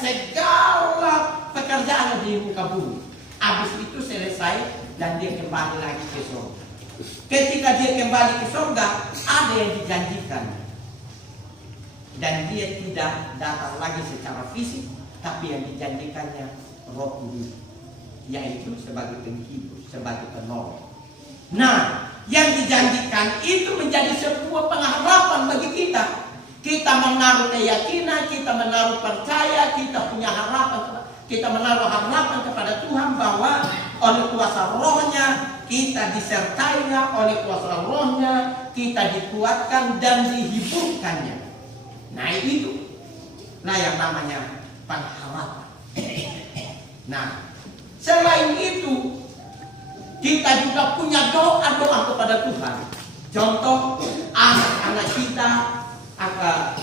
segala pekerjaan di muka bumi. Habis itu selesai dan dia kembali lagi ke surga. Ketika dia kembali ke surga, ada yang dijanjikan. Dan dia tidak datang lagi secara fisik, tapi yang dijanjikannya Roh Kudus, yaitu sebagai penghibur, sebagai penolong. Nah, yang dijanjikan itu menjadi sebuah pengharapan bagi kita. Kita menaruh keyakinan, kita menaruh percaya, kita punya harapan, kita menaruh harapan kepada Tuhan bahwa oleh kuasa Roh-Nya kita disertainya, oleh kuasa Roh-Nya kita dikuatkan dan dihiburkannya. Nah, itu nah yang namanya pengharapan. Nah, selain itu kita juga punya doa-doa kepada Tuhan. Contoh, anak-anak kita akan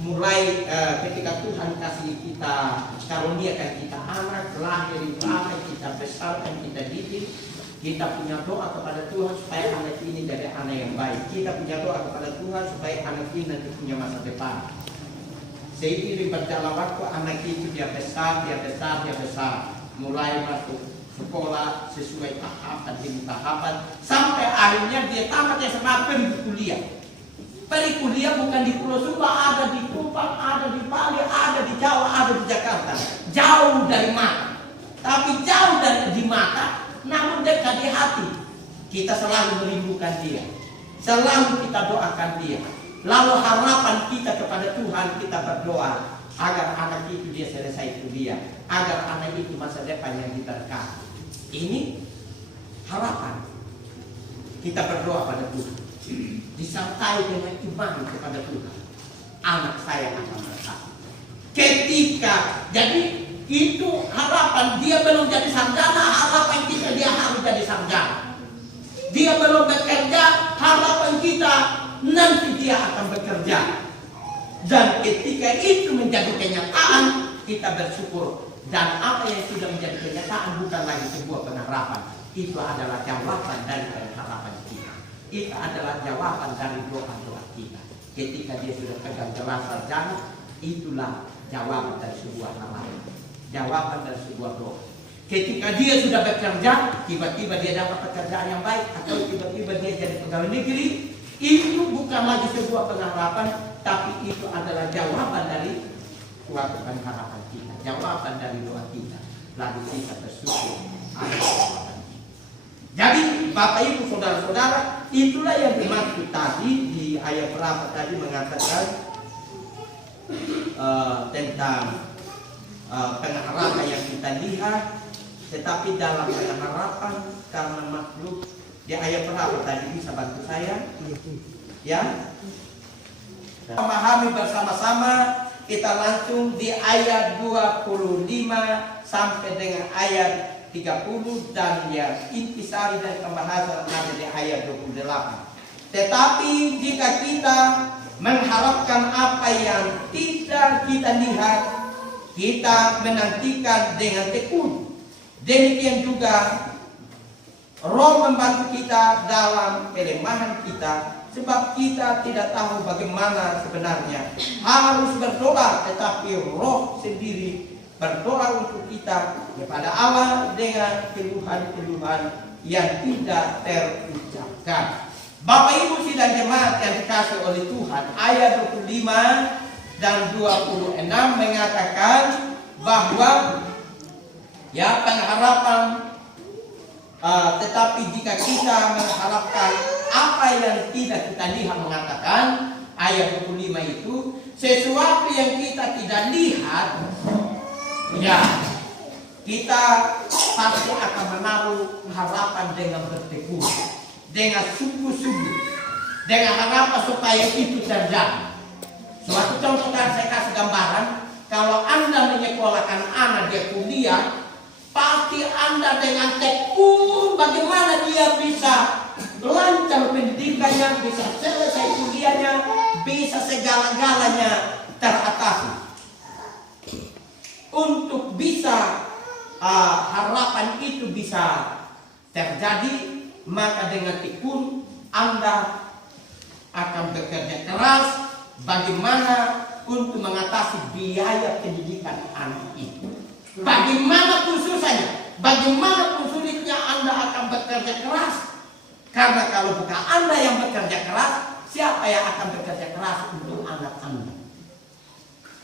mulai ketika Tuhan kasih kita karuniakan kita anak, lahir itu anak, kita besarkan, kita didik. Kita punya doa kepada Tuhan supaya anak ini jadi anak yang baik. Kita punya doa kepada Tuhan supaya anak ini nanti punya masa depan. Seiring berjalan waktu anak itu dia besar. Mulai masuk sekolah sesuai tahapan demi tahapan. Sampai akhirnya dia tamat SMA, pergi kuliah. Pergi kuliah bukan di Pulau Sumba, ada di Kupang, ada di Bali, ada di Jawa, ada di Jakarta. Jauh dari mata. Tapi jauh dari di mata, namun dekat di hati. Kita selalu merindukan dia. Selalu kita doakan dia. Lalu harapan kita kepada Tuhan, kita berdoa agar anak itu dia selesai kuliah, agar anak itu masa depan yang diberkati. Ini harapan. Kita berdoa pada Tuhan, disertai dengan iman kepada Tuhan. Anak saya akan berkati. Ketika jadi itu harapan, dia belum jadi sarjana, harapan kita dia harus jadi sarjana. Dia belum bekerja, harapan kita nanti dia akan bekerja. Dan ketika itu menjadi kenyataan, kita bersyukur. Dan apa yang sudah menjadi kenyataan bukan lagi sebuah pengharapan. Itu adalah jawaban dari harapan kita. Itu adalah jawaban dari doa-doa kita. Ketika dia sudah pegang gelar sarjana, itulah jawaban dari sebuah harapan. Jawaban dari sebuah doa. Ketika dia sudah bekerja, tiba-tiba dia dapat pekerjaan yang baik, atau tiba-tiba dia jadi pegawai negeri, itu bukan lagi sebuah pengharapan, tapi itu adalah jawaban dari kewajiban harapan kita, jawaban dari doa kita. Lalu kita bersyukur atas jawaban kita. Jadi Bapak Ibu Saudara-saudara, itulah yang dimaksud tadi di ayat berapa tadi mengatakan tentang pengharapan yang kita lihat, tetapi dalam pengharapan karena makhluk. Di ayat berapa tadi, bisa bantu saya? Ya. Memahami bersama-sama, kita langsung di ayat 25 sampai dengan ayat 30, dan ya intisari dari pembahasan ada di ayat 28. Tetapi jika kita mengharapkan apa yang tidak kita lihat, kita menantikan dengan tekun. Demikian juga Roh membantu kita dalam kelemahan kita, sebab kita tidak tahu bagaimana sebenarnya harus berdoa, tetapi Roh sendiri berdoa untuk kita kepada Allah dengan keluhan-keluhan yang tidak terucapkan. Bapak Ibu sidang jemaat yang dikasih oleh Tuhan, ayat 25 dan 26 mengatakan bahwa ya pengharapan. Tetapi jika kita mengharapkan apa yang tidak kita lihat, mengatakan ayat 25 itu, sesuatu yang kita tidak lihat, ya kita pasti akan menaruh harapan dengan bertekun, dengan sungguh-sungguh, dengan harapan supaya itu terjadi. Suatu contoh kan saya kasih gambaran, kalau Anda menyekolahkan anak dia kuliah, pasti Anda dengan tekun bagaimana dia bisa lancar pendidikannya, bisa selesai kuliahnya, bisa segala-galanya teratasi. Untuk bisa harapan itu bisa terjadi, maka dengan tekun Anda akan bekerja keras bagaimana untuk mengatasi biaya pendidikan anak itu. Bagaimanapun susahnya, bagaimanapun sulitnya Anda akan bekerja keras. Karena kalau bukan Anda yang bekerja keras, siapa yang akan bekerja keras untuk anak Anda?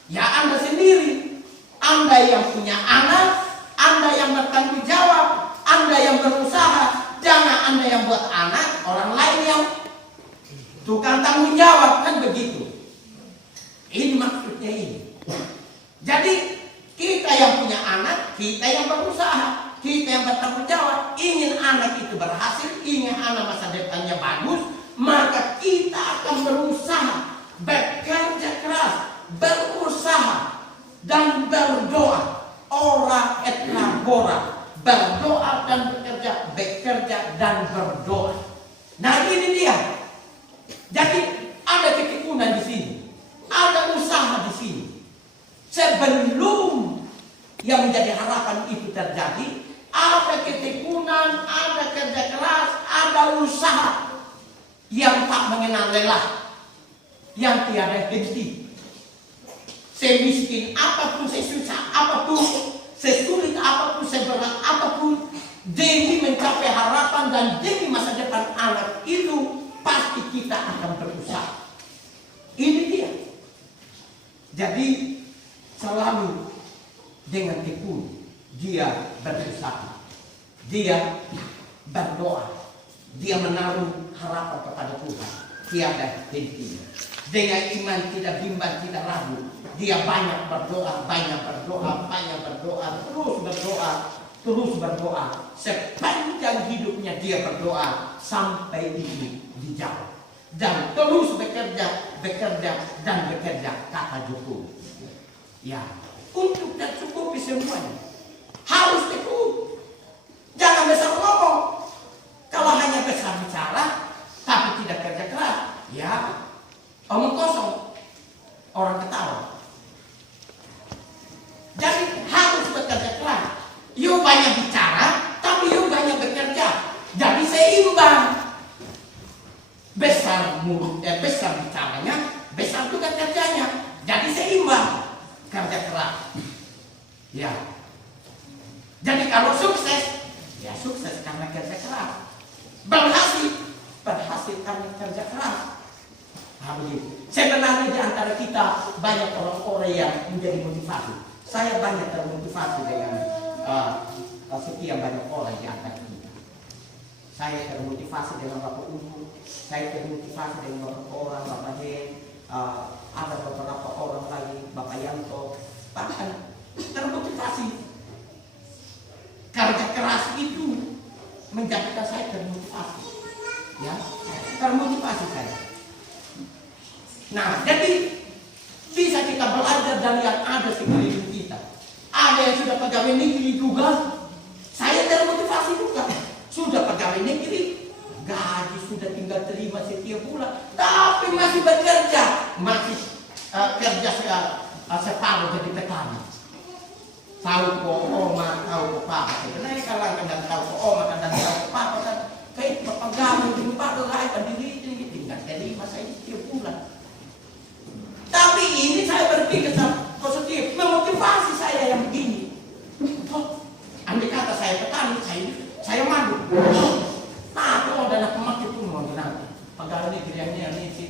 Ya Anda sendiri. Anda yang punya anak, Anda yang bertanggung jawab, Anda yang berusaha. Jangan Anda yang buat anak, orang lain yang tukang tanggung jawab, kan begitu. Ini maksudnya ini. Jadi kita yang punya anak, kita yang berusaha, kita yang bertanggung jawab, ingin anak itu berhasil, ingin anak masa depannya bagus, maka kita akan berusaha, bekerja keras, berusaha dan berdoa. Ora et labora, berdoa dan bekerja, bekerja dan berdoa. Nah ini dia. Jadi ada ketekunan di sini, ada usaha di sini. Sebelum yang menjadi harapan itu terjadi, ada ketekunan, ada kerja keras, ada usaha yang tak mengenal lelah, yang tiada henti. Semiskin apapun, sesusah apapun, sesulit apapun, seberat apapun, demi mencapai harapan dan demi masa depan anak itu, pasti kita akan berusaha. Ini dia. Jadi selalu dengan tekun dia berusaha, dia berdoa, dia menaruh harapan kepada Tuhan, tiada hentinya. Dengan iman tidak bimbang, tidak ragu, dia banyak berdoa, banyak berdoa, banyak berdoa, terus berdoa. Sepanjang hidupnya dia berdoa sampai itu dijawab. Dan terus bekerja, dan bekerja, kata Jokowi. Ya, untuk tercukupi semuanya harus tekun. Jangan besar ngomong. Kalau hanya besar bicara tapi tidak kerja keras, ya omong kosong, orang ketawa. Jadi harus bekerja keras. You banyak bicara, tapi you banyak bekerja. Jadi seimbang. Besar bicaranya, besar juga kerjanya. Jadi seimbang. Kerja keras. Ya. Jadi kalau sukses, ya sukses karena kerja keras. Berhasil karena kerja keras. Nah, begitu. Sebenarnya di antara kita banyak orang-orang yang menjadi motivasi. Saya banyak termotivasi dengan sekian banyak orang di antara kita. Saya termotivasi dengan Bapak Umu, saya termotivasi dengan beberapa orang, Bapak Hen, ada beberapa orang lagi, Bapak Yanto, bahkan termotivasi. Kerja keras itu menjadikan saya termotivasi, ya, termotivasi saya. Nah, jadi bisa kita belajar dari yang ada sekeliling kita. Ada yang sudah pegawai negeri juga, saya termotivasi juga. Sudah pegawai negeri, gaji sudah tinggal terima setiap bulan, tapi masih bekerja, masih kerja separuh jadi petani. Tahu kok oma, tahu kok papa. Sebenarnya kalau kadang tahu kok oma, kadang tahu kok papa, kan kayak pegawai di rumah lain diri tinggal terima saya setiap bulan. Tapi ini saya berpikir positif, memotivasi saya yang begini. Oh, andai kata saya petani, saya madu. Nah, kalau ada pemakit pun mau nanti. Pegawai negeri ini si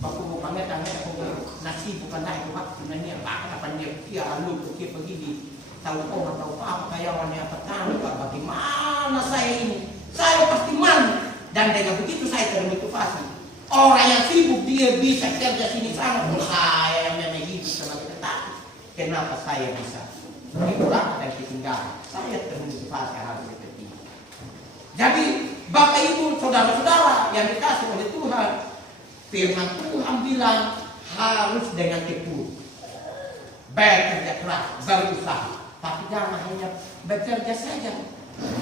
baku pangetan aku nasi bukan naik waktu nanya apa dia lalu pergi begini. Tahu orang tahu apa karyawannya petani, bagaimana saya ini? Saya pasti mandi. Dan dengan begitu saya termotivasi. Orang yang sibuk dia bisa kerja sini sana, saya yang memang hidup sebagai petani. Kenapa saya bisa? Itulah dan ketinggalan. Saya termotivasi harus seperti itu. Jadi Bapak Ibu, saudara-saudara yang dikasih oleh Tuhan, firman Tuhan bilang harus dengan tekun, bekerja keras, berusaha. Tapi jangan hanya bekerja saja.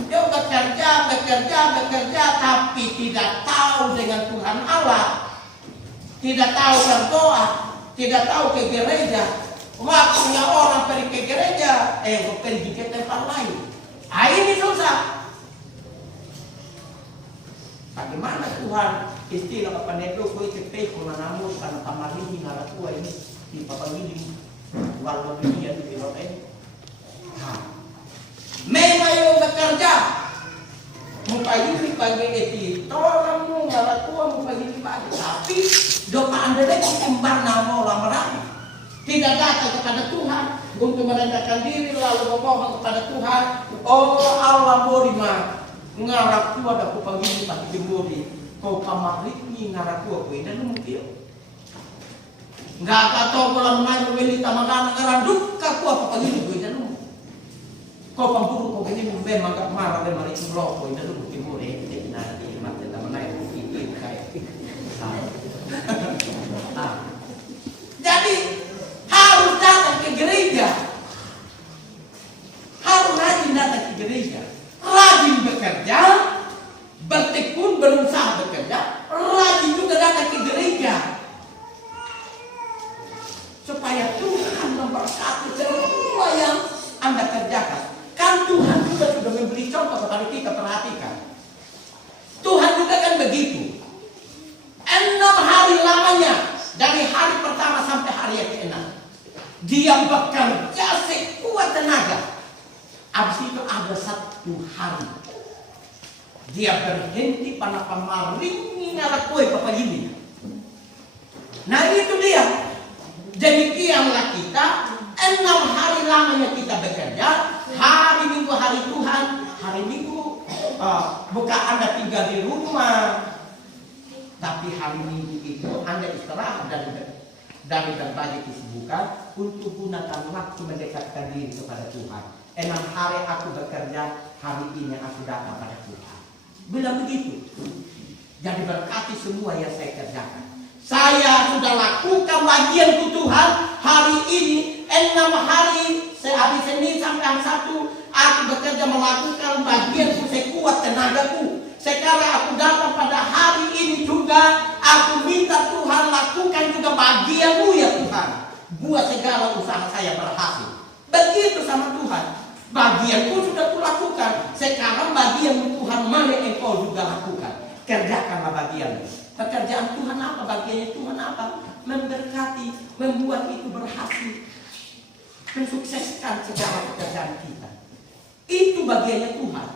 Dia bekerja, tapi tidak tahu dengan Tuhan Allah, tidak tahu berdoa, tidak tahu ke gereja. Waktunya orang pergi ke gereja, pergi ke tempat lain. Ini susah. Bagaimana Tuhan istilah apa neto koi tepe kuna namu karena tamarihi nara tua ini di papangili walau dia di Loren. Memang yang bekerja mupayuli pagi eti tolong mu ngalah tua mupayuli pagi, tapi doa anda dek kembar nama lamaran tidak datang kepada Tuhan untuk merendahkan diri lalu memohon kepada Tuhan. Oh Allah borima ngalah tua dah kupangili pagi jemuri kau pamaritni ngalah tua kau dan mungkin nggak kata kalau mengenai memilih tamakan ngeranduk kaku apa pangili kau dan kau pemburu kau ini memang gak marah memang itu rokok itu lu mungkin boleh nanti mati tak menaik itu kayak jadi harus datang ke gereja, harus rajin datang ke gereja, rajin bekerja, bertekun berusaha bekerja, rajin juga datang ke gereja supaya Tuhan memberkati semua yang Anda kerjakan. Kan Tuhan juga sudah memberi contoh kepada kita, perhatikan. Tuhan juga kan begitu. 6 hari lamanya, dari hari pertama sampai hari yang ke-6. Dia bekerja sekuat tenaga. Habis itu ada 1 hari. Dia berhenti pada pemaringi ngalah kue papa ini. Nah itu dia. Demikianlah kita 6 hari lamanya kita bekerja. Hari Minggu hari Tuhan, hari Minggu bukan Anda tinggal di rumah, tapi hari Minggu itu Anda istirahat dari berbagai kesibukan untuk gunakan waktu mendekatkan diri kepada Tuhan. 6 hari aku bekerja, hari ini aku datang pada Tuhan. Bilang begitu. Jadi berkati semua yang saya kerjakan. Saya sudah lakukan bagianku Tuhan hari ini 6 hari. Hari Senin sampai hari Sabtu aku bekerja melakukan bagianku sekuat tenagaku. Sekarang aku datang pada hari ini juga aku minta Tuhan lakukan juga bagianmu ya Tuhan. Buat segala usaha saya berhasil. Begitu sama Tuhan. Bagianku sudah kulakukan. Sekarang bagianmu Tuhan mana engkau juga lakukan. Kerjakanlah bagianmu. Pekerjaan Tuhan apa? Bagiannya Tuhan apa? Memberkati, membuat itu berhasil. Mensukseskan segala pekerjaan kita. Itu bagiannya Tuhan.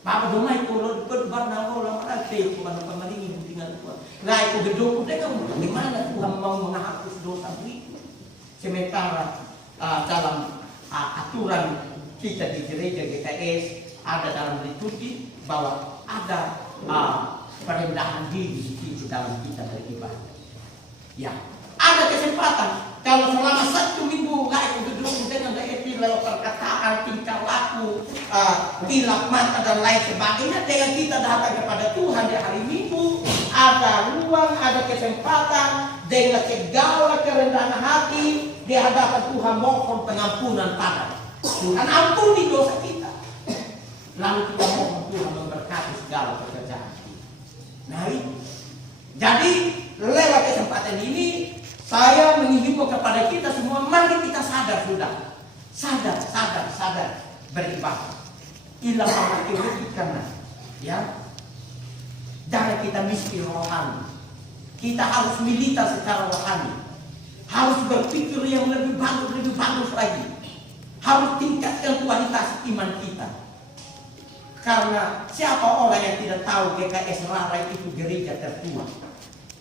Bapak domai kalau berbarna orang itu mana pemaringin dengan Tuhan. Nah itu gedung mereka bagaimana Tuhan mau menghapus dosa itu. Sementara dalam aturan kita di gereja GKS ada dalam liturgi bahwa ada perendahan diri di dalam kita beribadah. Ya, ada kesempatan. Kalau selama 1 minggu nggak duduk dengan daerah lalu perkataan, tingkah laku, tilap mata dan lain sebagainya, dengan kita datang kepada Tuhan di hari Minggu, ada ruang, ada kesempatan dengan segala kerendahan hati di hadapan Tuhan mohon pengampunan pada Tuhan ampuni dosa kita. Lalu kita mohon Tuhan memberkati segala pekerjaan kita. Nah, jadi lewat kesempatan ini saya menghimbau kepada kita semua, mari kita sadar sudah. Sadar beribadah. Ilah teologi karena ya. Jangan kita miskin rohani. Kita harus militer secara rohani. Harus berpikir yang lebih bagus lagi. Harus tingkatkan kualitas iman kita. Karena siapa orang yang tidak tahu GKS Rarai itu gereja tertua.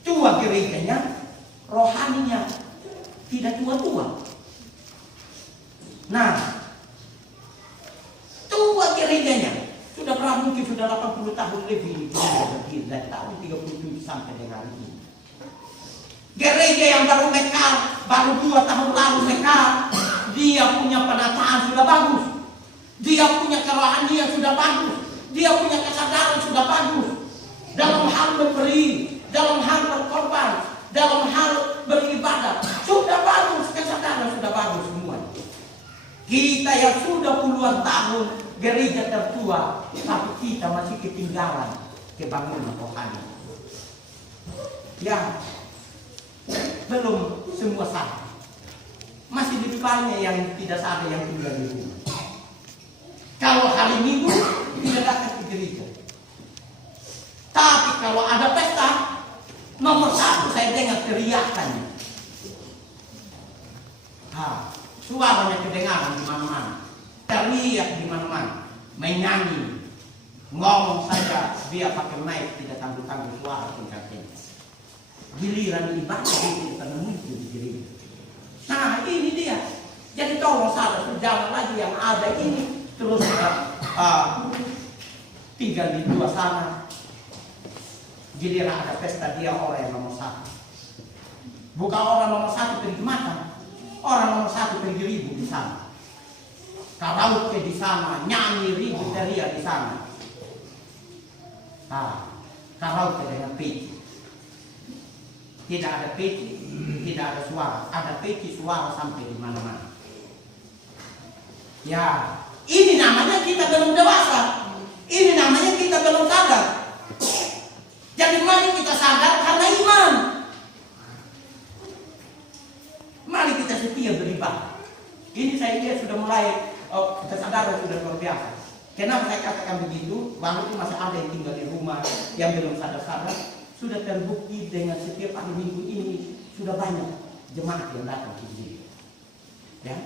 Tua gerejanya, rohaninya tidak tua-tua. Nah, tua gerejanya sudah berapa mungkin sudah 80 tahun lebih berdiri dari tahun 37 sampai dengan hari ini. Gereja yang baru mekar, baru 2 tahun lalu mekar, dia punya penataan sudah bagus, dia punya kerohanian sudah bagus, dia punya kesadaran sudah bagus dalam hal memberi, dalam hal berkorban, dalam hal beribadah sudah bagus, kesadaran sudah bagus semua. Kita yang sudah puluhan tahun gereja tertua, tapi kita masih ketinggalan kebangunan rohani. Ya, belum semua sadar. Masih lebih banyak yang tidak sadar yang tinggal di rumah. Kalau hari Minggu tidak datang ke gereja. Tapi kalau ada pesta, nomor 1 saya dengar teriakannya. Suaranya kedengaran di mana-mana, terlihat di mana-mana, menyanyi, ngomong saja dia pakai mic, tidak tanggung-tanggung suara tingkatnya. Giliran ibadah dia tidak pernah muncul di diri. Nah ini dia. Jadi tolong sadar, jangan lagi yang ada ini terus tinggal di dua sana. Giliran ada pesta dia orang yang nomor satu. Bukan orang nomor satu pergi makan, orang nomor satu pergi ribut di sana. Karaoke di sana, nyanyi ribut teriak di sana. Karaoke dengan peci. Tidak ada peci, tidak ada suara. Ada peci suara sampai di mana-mana. Ya, ini namanya kita belum dewasa. Ini namanya kita belum sadar. Jadi mari kita sadar karena iman. Mari kita setia beribadah. Ini saya lihat sudah mulai kesadaran sudah luar biasa. Kenapa saya katakan begitu? Walaupun masih ada yang tinggal di rumah yang belum sadar-sadar, sudah terbukti dengan setiap hari minggu ini sudah banyak jemaat yang datang ke sini. Ya,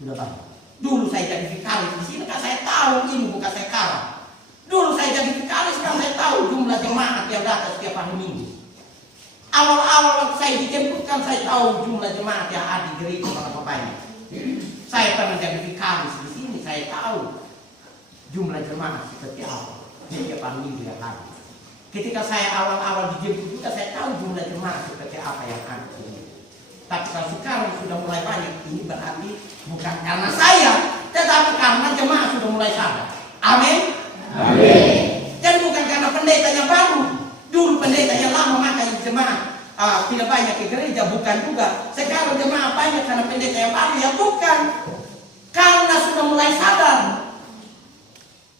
sudah banyak. Dulu saya jadi vikaris di sini kan saya tahu ini bukan saya karang. Dulu saya jadi vikaris kan saya tahu jumlah jemaat yang datang setiap hari minggu. Awal-awal waktu saya dijemputkan saya tahu jumlah jemaat yang ada di gereja berapa banyak. Saya pernah jadi vikaris di sini, saya tahu jumlah jemaat seperti apa setiap hari minggu yang ada. Ketika saya awal-awal dijemput juga saya tahu jumlah jemaat seperti apa yang ada di sini. Tapi kalau sekarang sudah mulai banyak, ini berarti bukan karena saya, tetapi karena jemaat sudah mulai sadar. Amin. Amin. Dan bukan karena pendetanya baru. Dulu pendetanya lama makanya jemaat tidak banyak ke gereja, bukan juga. Sekarang jemaat banyak karena pendeta yang baru, ya bukan. Karena sudah mulai sadar.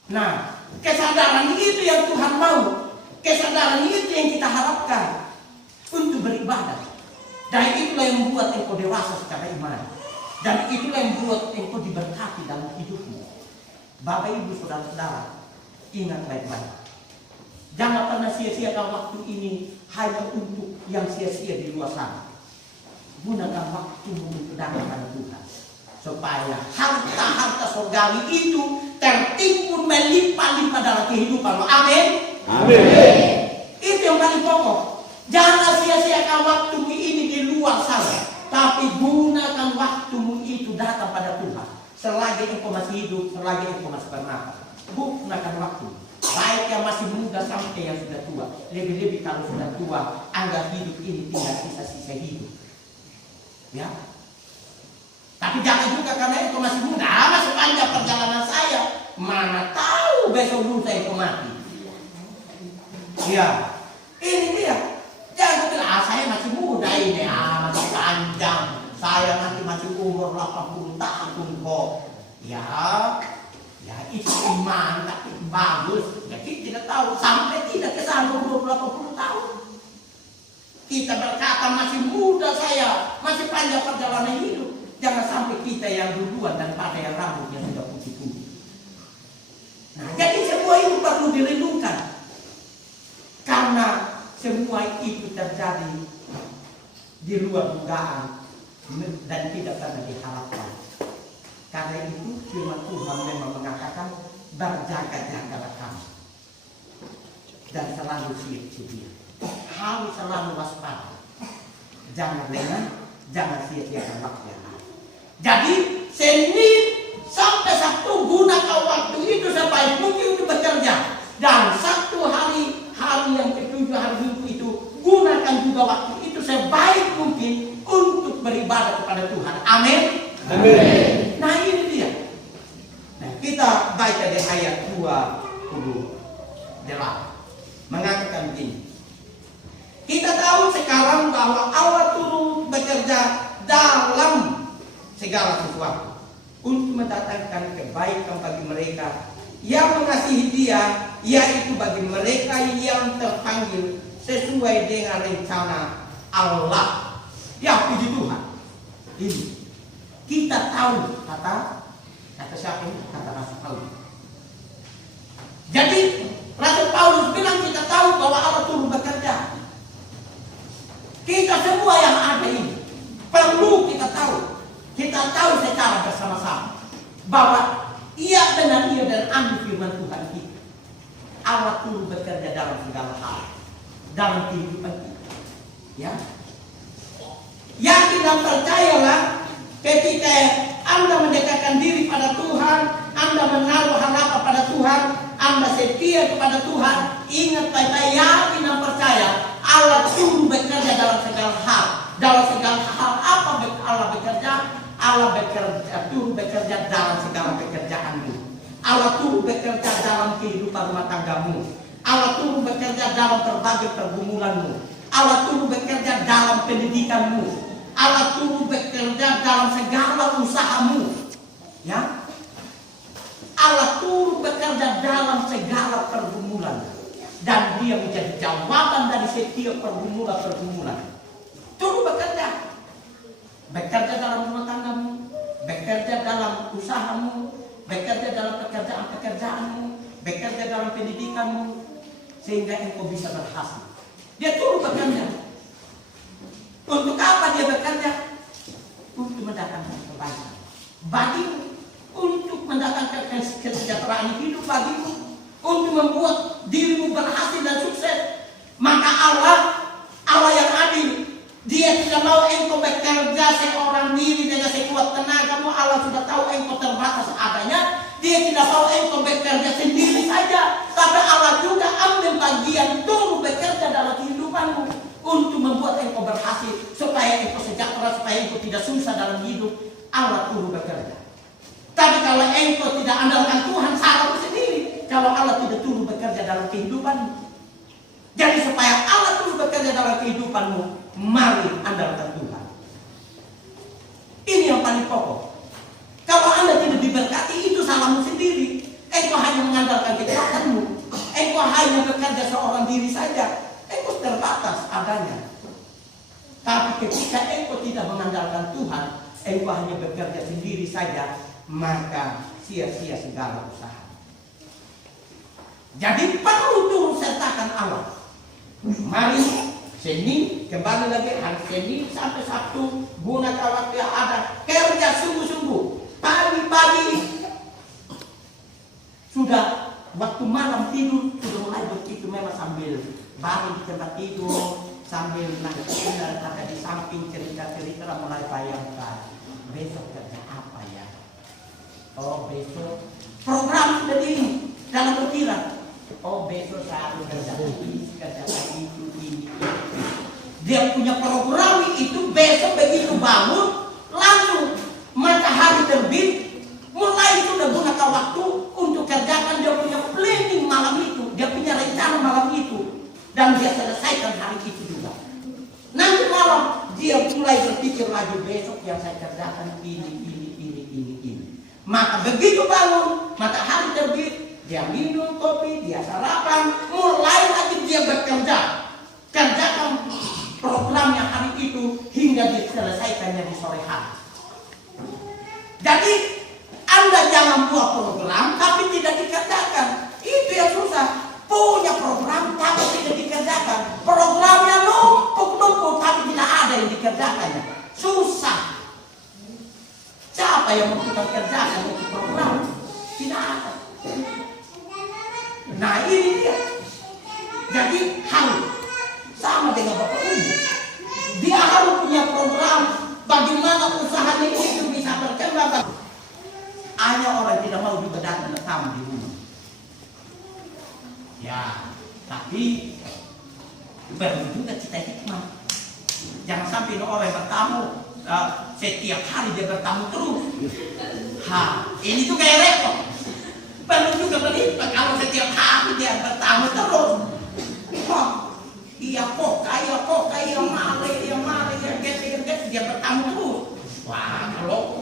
Nah, kesadaran itu yang Tuhan mau. Kesadaran itu yang kita harapkan untuk beribadah. Dan itulah yang membuat engkau dewasa secara iman. Dan itulah yang membuat engkau diberkati dalam hidupmu. Bapak Ibu saudara-saudara, ingat baik-baik. Jangan pernah sia-siakan waktu ini hanya untuk yang sia-sia di luar sana. Gunakan waktumu untuk datang pada Tuhan. Supaya harta-harta surgawi itu tertimbun melimpah-limpah dalam kehidupanmu. Amin. Amin. Itu yang paling pokok. Jangan sia-siakan waktumu ini di luar sana. Tapi gunakan waktumu itu datang pada Tuhan. Selagi engkau masih hidup, selagi engkau masih bernafas. Gunakan waktu. Baik yang masih muda sampai yang sudah tua. Lebih-lebih kalau sudah tua, anggap hidup ini tinggal sisa-sisa hidup. Ya. Tapi jangan juga karena itu masih muda, masih panjang perjalanan saya. Mana tahu besok lusa itu mati. Ya. Ini dia. Jangan bilang, saya masih muda ini, masih panjang. Saya nanti masih umur 80 tahun kok. Ya. Ya itu iman, tapi bagus. Ya kita tidak tahu sampai tidak ke sana umur 80 tahun. Kita berkata masih muda saya, masih panjang perjalanan hidup. Jangan sampai kita yang duluan daripada yang rambutnya sudah putih-putih. Nah, jadi semua itu perlu direnungkan. Karena semua itu terjadi di luar dugaan dan tidak pernah diharapkan. Karena itu firman Tuhan memang mengatakan berjaga-jagalah kamu dan selalu siap-siap. Harus selalu waspada. Jangan lengah, jangan sia-siakan waktu yang ada. Jadi Senin sampai Sabtu gunakan waktu itu sebaik mungkin untuk bekerja. Dan Sabtu hari yang ketujuh hari Minggu itu gunakan juga waktu itu sebaik mungkin untuk beribadah kepada Tuhan. Amin. Amin. Nah ini dia. Nah, kita baca di ayat 28 mengatakan begini. Kita tahu sekarang bahwa Allah turut bekerja dalam segala sesuatu untuk mendatangkan kebaikan bagi mereka yang mengasihi Dia, yaitu bagi mereka yang terpanggil sesuai dengan rencana Allah. Ya, puji Tuhan. Ini kita tahu kata siapa ini? Kata Rasul Paulus. Jadi Rasul Paulus bilang kita tahu bahwa Allah turut bekerja. Kita semua yang ada ini Perlu kita tahu secara bersama-sama bahwa ia dan ambil firman Tuhan kita. Allah turut bekerja dalam segala hal dalam kehidupan kita. Ya, yakin dan percayalah ketika Anda mendekatkan diri pada Tuhan, Anda menaruh harapan pada Tuhan, Anda setia kepada Tuhan. Ingat baik-baik, yakin dan percaya Allah turut bekerja dalam segala hal. Dalam segala hal apa Allah bekerja? Allah turut bekerja dalam segala pekerjaanmu. Allah turut bekerja dalam kehidupan rumah tanggamu. Allah turut bekerja dalam berbagai pergumulanmu. Allah turut bekerja dalam pendidikanmu. Allah turut bekerja dalam segala usahamu. Ya, Allah turut bekerja dalam segala pergumulan, dan Dia menjadi jawaban dari setiap pergumulan. Turut bekerja dalam rumah tanggamu, bekerja dalam usahamu, bekerja dalam pekerjaanmu, bekerja dalam pendidikanmu, sehingga engkau bisa berhasil. Dia turut bekerja. Untuk apa dia bekerja? Untuk mendatangkan kebaikan bagimu, untuk mendatangkan kesejahteraan hidup bagimu, untuk membuat dirimu berhasil dan sukses. Maka Allah yang adil, Dia tidak mau engkau bekerja seorang diri dengan sekuat tenagamu. Allah sudah tahu engkau terbatas adanya. Dia tidak mau engkau bekerja sendiri saja, tapi Allah juga ambil bagian turut bekerja dalam kehidupanmu untuk membuat engkau berhasil, supaya engkau sejahtera, supaya engkau tidak susah dalam hidup. Allah turut bekerja. Tapi kalau engkau tidak andalkan Tuhan, salahmu sendiri kalau Allah tidak turut bekerja dalam kehidupanmu. Jadi supaya Allah turut bekerja dalam kehidupanmu, mari andalkan Tuhan. Ini yang paling pokok. Kalau Anda tidak diberkati, itu salahmu sendiri. Engkau hanya mengandalkan kekuatanmu. Engkau hanya bekerja seorang diri saja. Engkau terbatas adanya. Tapi ketika engkau tidak mengandalkan Tuhan, engkau hanya bekerja sendiri saja, maka sia-sia segala usaha. Jadi perlu turut sertakan Allah. Mari Senin, kembali lagi hari Senin sampai Sabtu, gunakan waktu yang ada, kerja sungguh-sungguh. Pagi-pagi sudah waktu malam tidur sudah mulai begitu, memang sambil baring di tempat tidur, sambil nangis dan ada di samping cerita-cerita, mulai bayangkan besok kerja apa ya. Oh besok program sudah ini dalam pikiran. Oh besok saya harus kerja ini, kerja itu, ini. Dia punya program itu. Besok begitu bangun, langsung matahari terbit, mulai sudah gunakan waktu untuk kerjakan. Dia punya planning malam itu, dia punya rencana malam itu, dan dia selesaikan hari itu juga. Nanti malam dia mulai berpikir lagi, besok yang saya kerjakan ini. Maka begitu bangun, matahari terbit, dia minum kopi, dia sarapan, mulai lagi dia bekerja. Kerjakan programnya hari itu hingga diselesaikannya di sore hari. Jadi Anda jangan buat program tapi tidak dikerjakan. Itu yang susah. Punya program tapi tidak dikerjakan. Programnya numpuk tapi tidak ada yang dikerjakannya. Susah. Siapa yang mau kita kerjakan untuk program? Tidak ada. Nah ini dia. Jadi harus sama dengan Bapak Ibu. Dia harus punya program bagaimana usahanya itu bisa berkembang. Hanya orang tidak mau juga datang tamu di rumah. Ya, tapi perlu juga cita hikmah. Jangan sampai orang bertamu setiap hari dia bertamu terus. Ini juga yang repot. Perlu juga berhikmah kalau setiap hari dia bertamu terus. Iya male, get, dia bertamu terus. Wah, kalau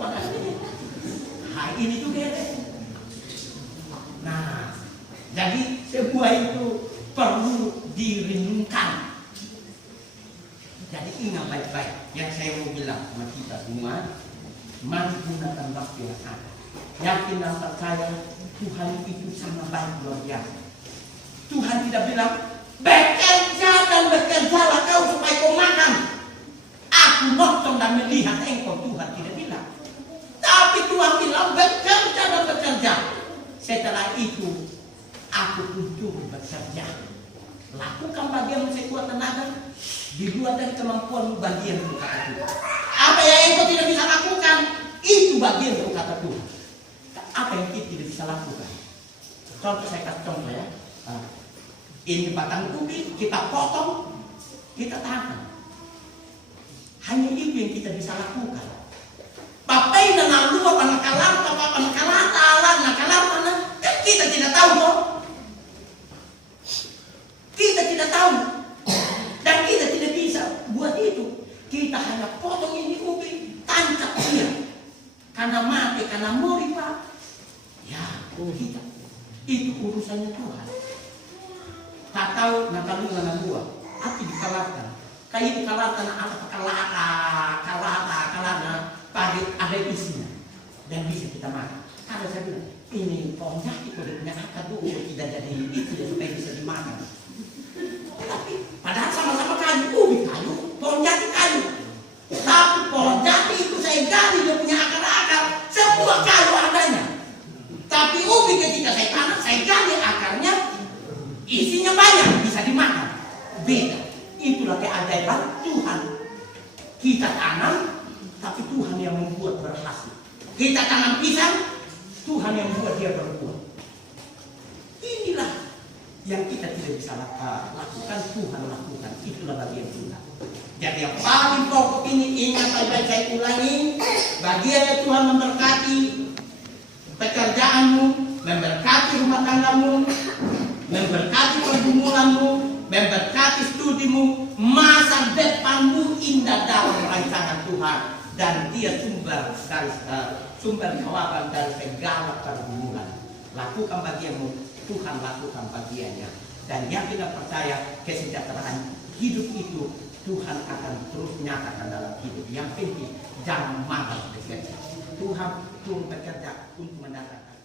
ini juga ya. Nah, jadi semua itu perlu direnungkan. Jadi ingat baik-baik yang saya mau bilang sama kita semua, mari gunakan waktu yang ada. Yakin dan percaya Tuhan itu sangat baik luar biasa. Tuhan tidak bilang bekerja dan bekerjalah kau supaya kau makan. Aku aku nonton dan melihat engkau Tuhan, tidak bilang. Tapi Tuhan bilang bekerja dan bekerja. Setelah itu aku pun turun bekerja. Lakukan bagianmu sekuat tenaga. Di luar dari kemampuanmu bagianmu, kata Tuhan. Apa yang engkau tidak bisa lakukan, itu bagianmu, kata Tuhan. Apa yang kita tidak bisa lakukan? Contoh, saya kasih contoh ya. Ini batang ubi, kita potong, kita tanam. Hanya itu yang kita bisa lakukan. Papai na nalua panakalata, kan kita tidak tahu toh. Kita tidak tahu. Dan kita tidak bisa buat itu. Kita hanya potong ini ubi, tancap dia. Karena mati, karena mori, Pak. Ya, kita. Itu urusannya Tuhan. Tak tahu nakalu dengan buah. Hati dikalahkan. Kayak dikalahkan kalahkan pagi ada isinya. Dan bisa kita makan. Kalau saya bilang, ini pohonnya itu punya akar dulu. Tidak jadi itu supaya bisa dimakan. Tapi padahal sama-sama kayu. Ubi kayu, pohon jati kayu. Tapi pohon jati itu saya gali dia punya akar-akar. Semua kayu adanya. Tapi ubi ketika saya tanam, saya gali akarnya, isinya banyak, bisa dimakan. Beda. Itulah keajaiban Tuhan. Kita tanam, tapi Tuhan yang membuat berhasil. Kita tanam pisang, Tuhan yang membuat dia berbuah. Inilah yang kita tidak bisa lakukan, Tuhan lakukan. Itulah bagian Tuhan. Jadi yang paling pokok ini, ingat baik-baik, saya ulangi, bagiannya Tuhan memberkati pekerjaanmu, memberkati rumah tanggamu, memberkati pergumulanmu, memberkati studimu. Masa depanmu indah dalam rancangan Tuhan, dan dia sumber jawaban dari segala pergumulan. Lakukan bagianmu, Tuhan lakukan bagiannya, dan yakin dan percaya kesejahteraan hidup itu Tuhan akan terus nyatakan dalam hidup. Yang penting jangan malas bekerja. Tuhan turun bekerja untuk mendatangkan